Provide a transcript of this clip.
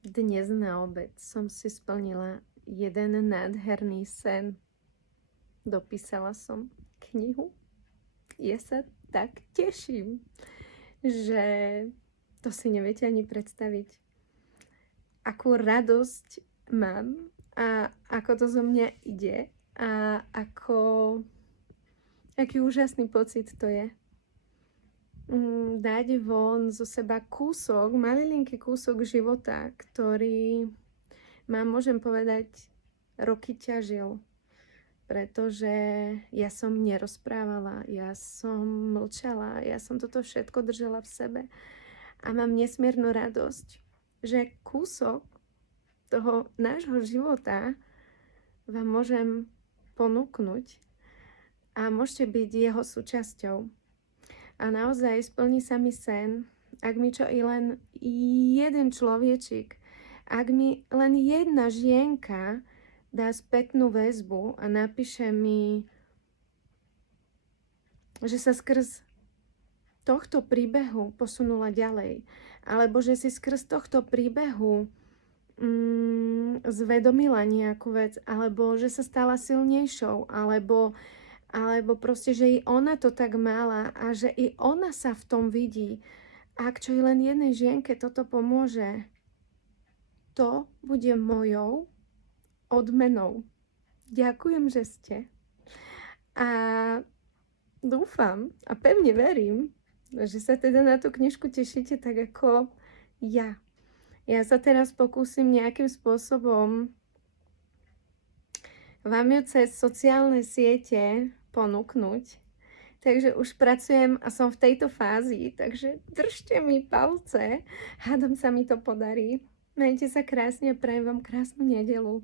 Dnes na obed som si splnila jeden nádherný sen. Dopísala som knihu. Ja sa tak teším, že to si neviete ani predstaviť, akú radosť mám a ako to zo mňa ide a aký úžasný pocit to je. Dať von zo seba kúsok, malilinký kúsok života, ktorý ma, môžem povedať, roky ťažil. Pretože ja som nerozprávala, ja som mlčala, ja som toto všetko držala v sebe. A mám nesmiernu radosť, že kúsok toho nášho života vám môžem ponúknuť a môžete byť jeho súčasťou. A naozaj splní sa mi sen, ak mi čo i len jeden človečik, ak mi len jedna žienka dá spätnú väzbu a napíše mi, že sa skrz tohto príbehu posunula ďalej, alebo že si skrz tohto príbehu zvedomila nejakú vec, alebo že sa stala silnejšou, alebo proste, že i ona to tak mala a že i ona sa v tom vidí. Ak čo i len jednej žienke toto pomôže, to bude mojou odmenou. Ďakujem, že ste. A dúfam a pevne verím, že sa teda na tú knižku tešíte tak ako ja. Ja sa teraz pokúsim nejakým spôsobom vám ju cez sociálne siete ponúknuť. Takže už pracujem a som v tejto fázi, takže držte mi palce. Hádam sa mi to podarí. Majte sa krásne a prajem vám krásnu nedeľu.